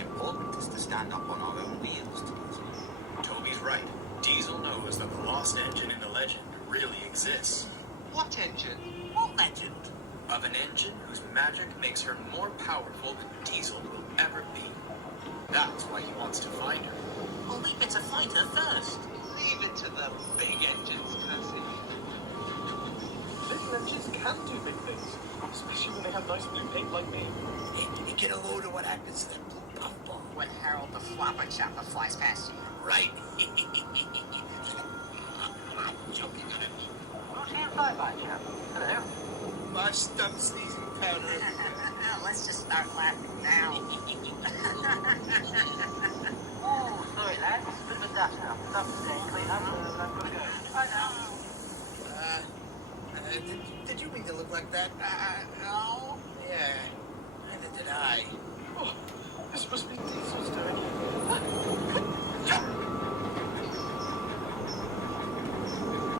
important is to stand up on our own wheels, Diesel. Toby's right. Diesel knows that the lost engine in the legend really exists. What engine? What legend? Of an engine whose magic makes her more powerful than Diesel will ever be. That's why he wants to find her. Well, we better find her first. Leave it to the big engines, Percy. Little engines can do big things, especially when they have nice blue paint like me. You get a load of what happens to that blue puffball when Harold the Flopper Chopper flies past you. Right. I'm joking on it. Who's here bye-bye, chap? Hello? My stump sneezing powder. Let's just start laughing now. Oh, sorry, lads. Bit of a dust now. Stuff today. Clean up. I've got to go. Bye now. Did you mean to look like that?